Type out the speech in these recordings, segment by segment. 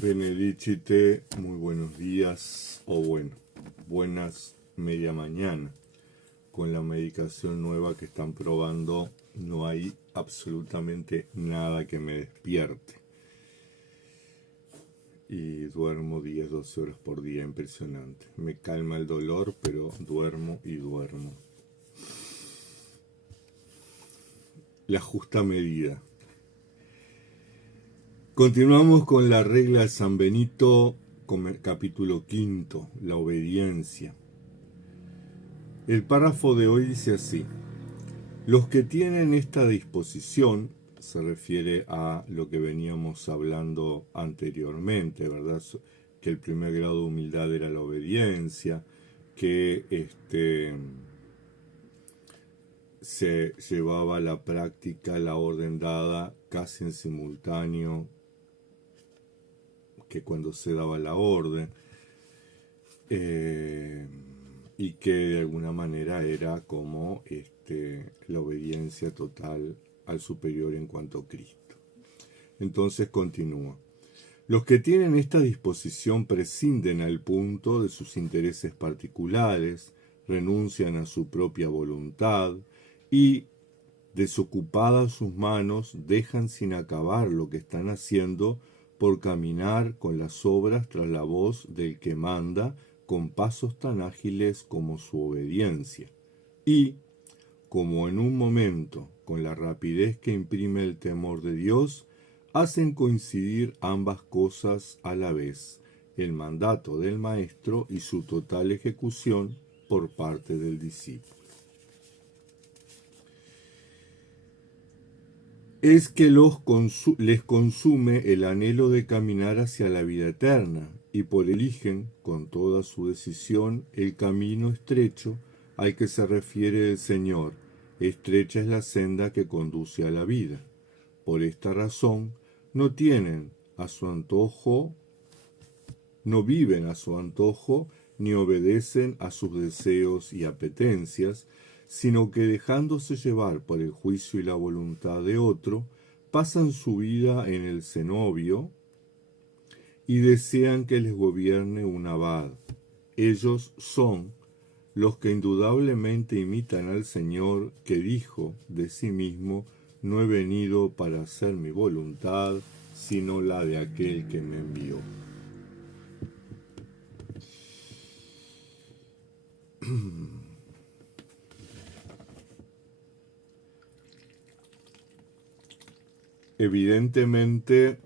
Benedicite, muy buenos días o buenas media mañana. Con la medicación nueva que están probando no hay absolutamente nada que me despierte. Y duermo 10, 12 horas por día, impresionante. Me calma el dolor, pero duermo y duermo. La justa medida. Continuamos con la regla de San Benito, capítulo 5, la obediencia. El párrafo de hoy dice así: los que tienen esta disposición, se refiere a lo que veníamos hablando anteriormente, ¿verdad? Que el primer grado de humildad era la obediencia, que se llevaba a la práctica la orden dada casi en simultáneo que cuando se daba la orden, y que de alguna manera era como la obediencia total al superior en cuanto a Cristo. Entonces continúa: los que tienen esta disposición prescinden al punto de sus intereses particulares, renuncian a su propia voluntad y, desocupadas sus manos, dejan sin acabar lo que están haciendo por caminar con las obras tras la voz del que manda, con pasos tan ágiles como su obediencia. Y, como en un momento, con la rapidez que imprime el temor de Dios, hacen coincidir ambas cosas a la vez, el mandato del maestro y su total ejecución por parte del discípulo. Es que les consume el anhelo de caminar hacia la vida eterna, y por eligen, con toda su decisión, el camino estrecho al que se refiere el Señor. Estrecha es la senda que conduce a la vida. Por esta razón, no viven a su antojo, ni obedecen a sus deseos y apetencias, sino que, dejándose llevar por el juicio y la voluntad de otro, pasan su vida en el cenobio y desean que les gobierne un abad. Ellos son los que indudablemente imitan al Señor, que dijo de sí mismo: no he venido para hacer mi voluntad, sino la de aquel que me envió. Evidentemente,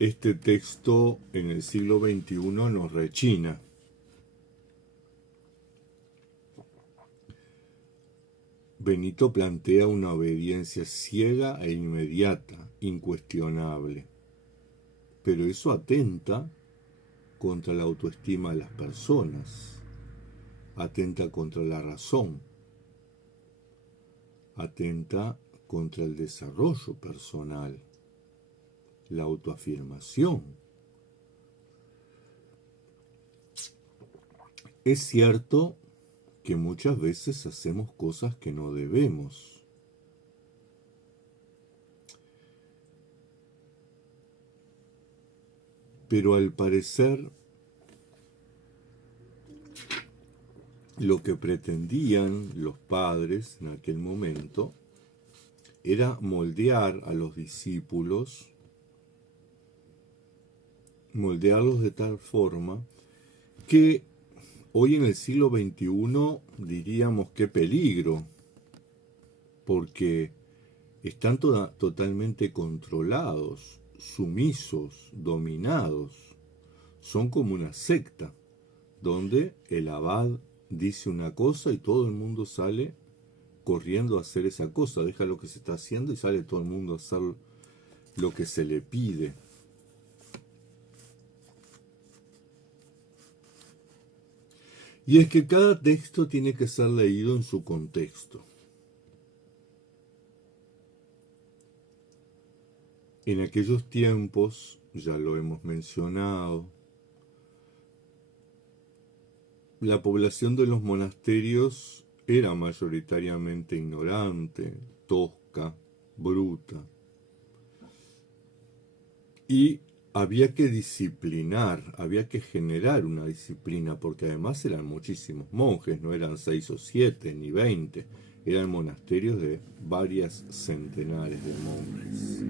este texto en el siglo XXI nos rechina. Benito plantea una obediencia ciega e inmediata, incuestionable. Pero eso atenta contra la autoestima de las personas, atenta contra la razón, atenta contra el desarrollo personal, la autoafirmación. Es cierto que muchas veces hacemos cosas que no debemos. Pero al parecer, lo que pretendían los padres en aquel momento era moldear a los discípulos, moldearlos de tal forma que hoy en el siglo XXI diríamos qué peligro, porque están totalmente controlados, sumisos, dominados. Son como una secta, donde el abad dice una cosa y todo el mundo sale corriendo a hacer esa cosa, deja lo que se está haciendo y sale todo el mundo a hacer lo que se le pide. Y es que cada texto tiene que ser leído en su contexto. En aquellos tiempos, ya lo hemos mencionado, la población de los monasterios era mayoritariamente ignorante, tosca, bruta. Y había que disciplinar, había que generar una disciplina, porque además eran muchísimos monjes, no eran 6 o 7 ni 20, eran monasterios de varias centenares de monjes.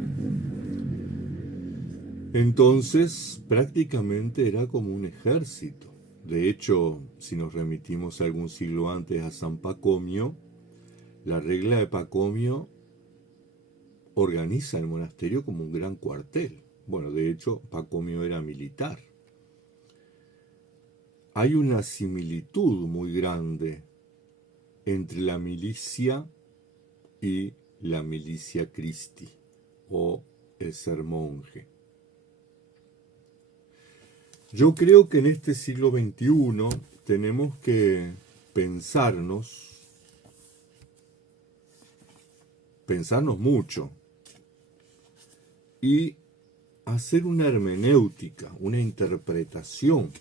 Entonces, prácticamente era como un ejército. De hecho, si nos remitimos algún siglo antes a San Pacomio, la regla de Pacomio organiza el monasterio como un gran cuartel. Bueno, de hecho, Pacomio era militar. Hay una similitud muy grande entre la milicia y la milicia Christi, o el ser monje. Yo creo que en este siglo XXI tenemos que pensarnos mucho y hacer una hermenéutica, una interpretación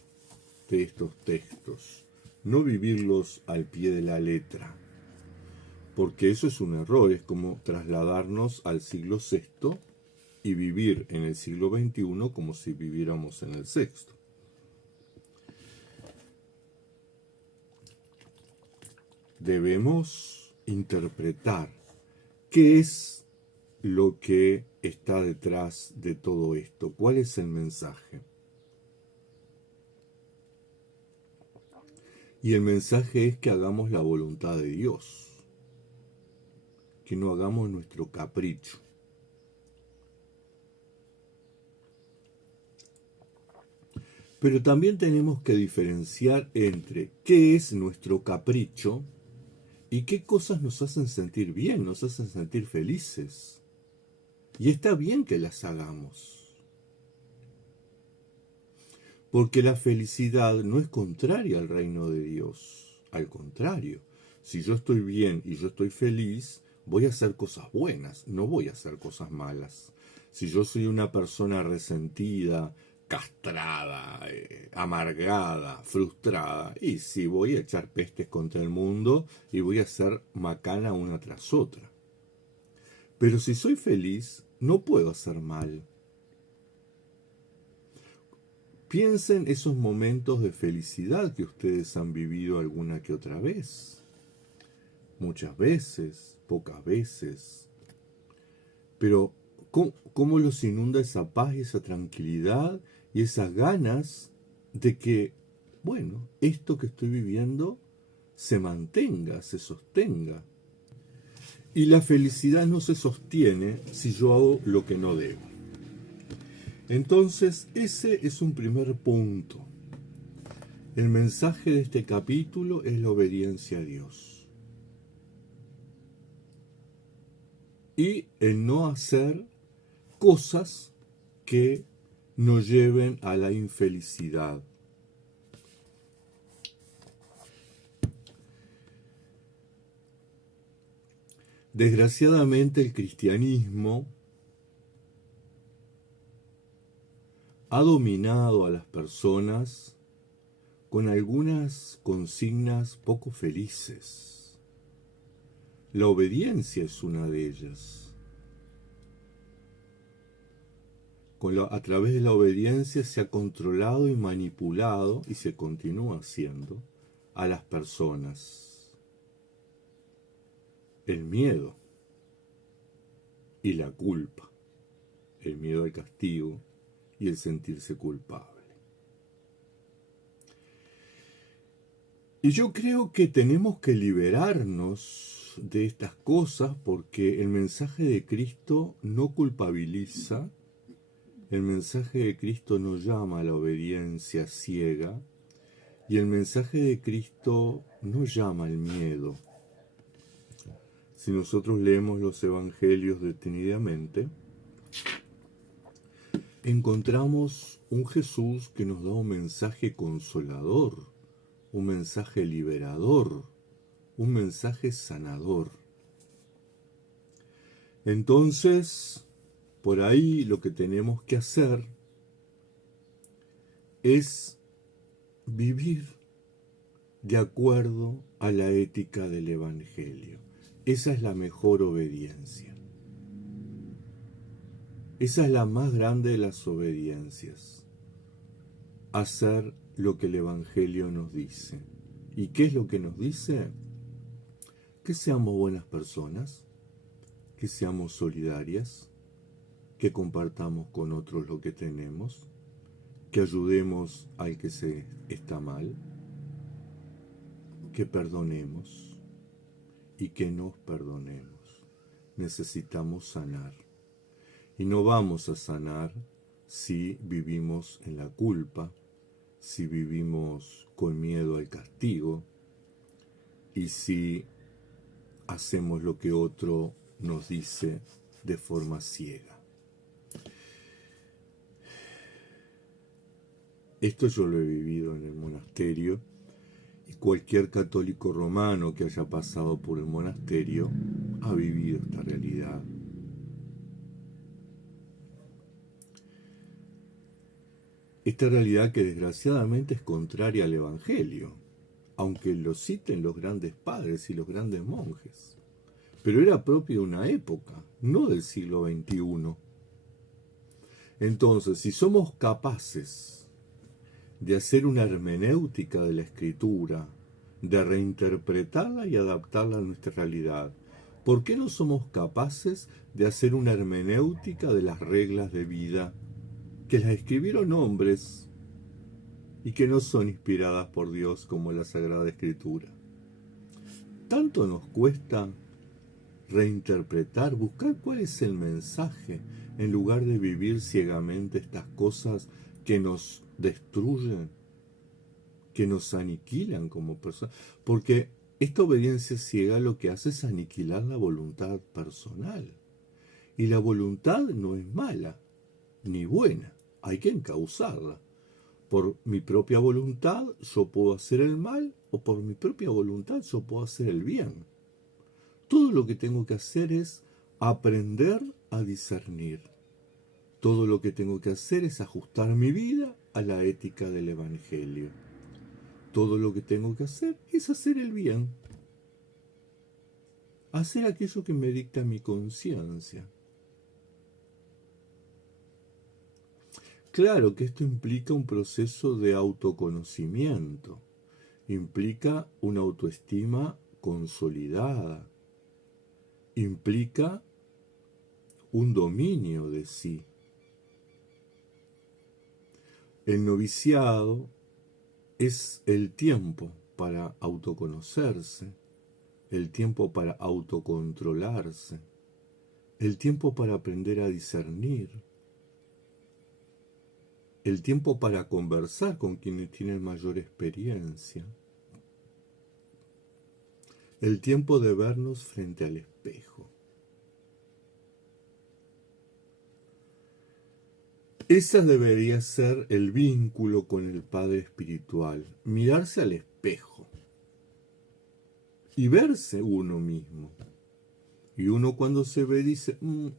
de estos textos, no vivirlos al pie de la letra, porque eso es un error, es como trasladarnos al siglo VI y vivir en el siglo XXI como si viviéramos en el VI. Debemos interpretar qué es lo que está detrás de todo esto, cuál es el mensaje. Y el mensaje es que hagamos la voluntad de Dios, que no hagamos nuestro capricho. Pero también tenemos que diferenciar entre qué es nuestro capricho y qué cosas nos hacen sentir bien, nos hacen sentir felices. Y está bien que las hagamos. Porque la felicidad no es contraria al reino de Dios. Al contrario, si yo estoy bien y yo estoy feliz, voy a hacer cosas buenas, no voy a hacer cosas malas. Si yo soy una persona resentida, castrada, amargada, frustrada, y sí, voy a echar pestes contra el mundo y voy a hacer macana una tras otra. Pero si soy feliz, no puedo hacer mal. Piensen esos momentos de felicidad que ustedes han vivido alguna que otra vez. Muchas veces, pocas veces. Pero ¿cómo los inunda esa paz y esa tranquilidad y esas ganas de que, bueno, esto que estoy viviendo se mantenga, se sostenga? Y la felicidad no se sostiene si yo hago lo que no debo. Entonces, ese es un primer punto. El mensaje de este capítulo es la obediencia a Dios. Y el no hacer cosas que nos lleven a la infelicidad. Desgraciadamente el cristianismo ha dominado a las personas con algunas consignas poco felices. La obediencia es una de ellas. A través de la obediencia se ha controlado y manipulado, y se continúa haciendo, a las personas. El miedo y la culpa, el miedo al castigo y el sentirse culpable. Y yo creo que tenemos que liberarnos de estas cosas, porque el mensaje de Cristo no culpabiliza. El mensaje de Cristo nos llama a la obediencia ciega, y el mensaje de Cristo no llama al miedo. Si nosotros leemos los evangelios detenidamente, encontramos un Jesús que nos da un mensaje consolador, un mensaje liberador, un mensaje sanador. Entonces, por ahí lo que tenemos que hacer es vivir de acuerdo a la ética del Evangelio. Esa es la mejor obediencia. Esa es la más grande de las obediencias. Hacer lo que el Evangelio nos dice. ¿Y qué es lo que nos dice? Que seamos buenas personas, que seamos solidarias, que compartamos con otros lo que tenemos, que ayudemos al que se está mal, que perdonemos y que nos perdonemos. Necesitamos sanar. Y no vamos a sanar si vivimos en la culpa, si vivimos con miedo al castigo y si hacemos lo que otro nos dice de forma ciega. Esto yo lo he vivido en el monasterio y cualquier católico romano que haya pasado por el monasterio ha vivido esta realidad. Esta realidad que desgraciadamente es contraria al Evangelio, aunque lo citen los grandes padres y los grandes monjes. Pero era propio de una época, no del siglo XXI. Entonces, si somos capaces de hacer una hermenéutica de la Escritura, de reinterpretarla y adaptarla a nuestra realidad, ¿por qué no somos capaces de hacer una hermenéutica de las reglas de vida que las escribieron hombres y que no son inspiradas por Dios como la Sagrada Escritura? Tanto nos cuesta reinterpretar, buscar cuál es el mensaje, en lugar de vivir ciegamente estas cosas que nos destruyen, que nos aniquilan como personas. Porque esta obediencia ciega lo que hace es aniquilar la voluntad personal. Y la voluntad no es mala ni buena, hay que encauzarla. Por mi propia voluntad yo puedo hacer el mal, o por mi propia voluntad yo puedo hacer el bien. Todo lo que tengo que hacer es aprender a discernir. Todo lo que tengo que hacer es ajustar mi vida a la ética del Evangelio. Todo lo que tengo que hacer es hacer el bien. Hacer aquello que me dicta mi conciencia. Claro que esto implica un proceso de autoconocimiento. Implica una autoestima consolidada. Implica un dominio de sí. El noviciado es el tiempo para autoconocerse, el tiempo para autocontrolarse, el tiempo para aprender a discernir, el tiempo para conversar con quienes tienen mayor experiencia, el tiempo de vernos frente al espejo. Ese debería ser el vínculo con el Padre Espiritual, mirarse al espejo y verse uno mismo. Y uno cuando se ve dice,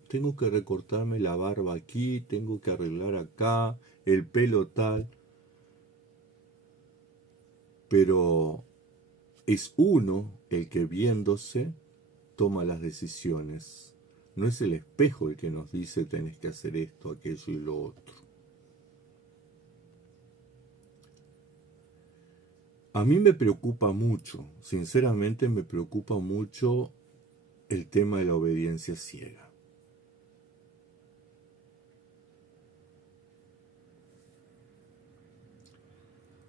tengo que recortarme la barba aquí, tengo que arreglar acá, el pelo tal. Pero es uno el que viéndose toma las decisiones. No es el espejo el que nos dice tenés que hacer esto, aquello y lo otro. A mí me preocupa mucho, sinceramente me preocupa mucho el tema de la obediencia ciega.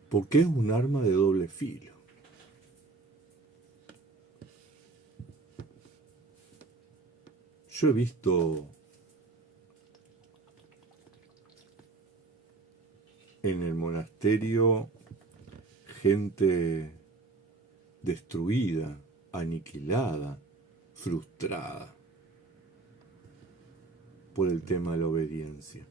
Porque es un arma de doble filo. Yo he visto en el monasterio gente destruida, aniquilada, frustrada por el tema de la obediencia.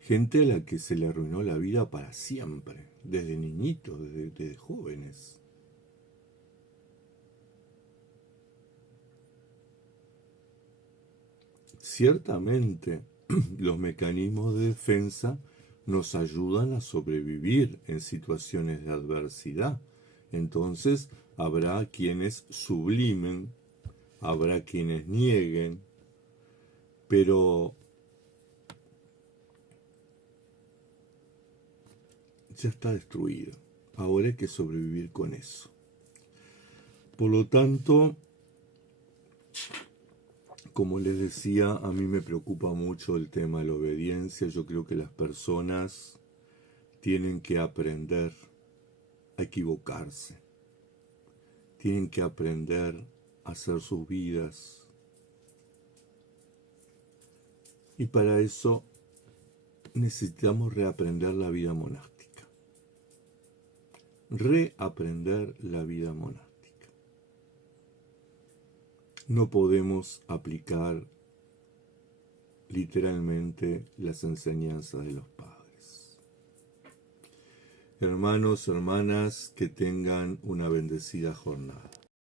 Gente a la que se le arruinó la vida para siempre, desde niñitos, desde jóvenes. Ciertamente, los mecanismos de defensa nos ayudan a sobrevivir en situaciones de adversidad. Entonces, habrá quienes sublimen habrá quienes nieguen, pero ya está destruido. Ahora hay que sobrevivir con eso. Por lo tanto, como les decía, a mí me preocupa mucho el tema de la obediencia. Yo creo que las personas tienen que aprender a equivocarse. Tienen que aprender a hacer sus vidas. Y para eso necesitamos reaprender la vida monástica. Reaprender la vida monástica. No podemos aplicar literalmente las enseñanzas de los padres. Hermanos, hermanas, que tengan una bendecida jornada.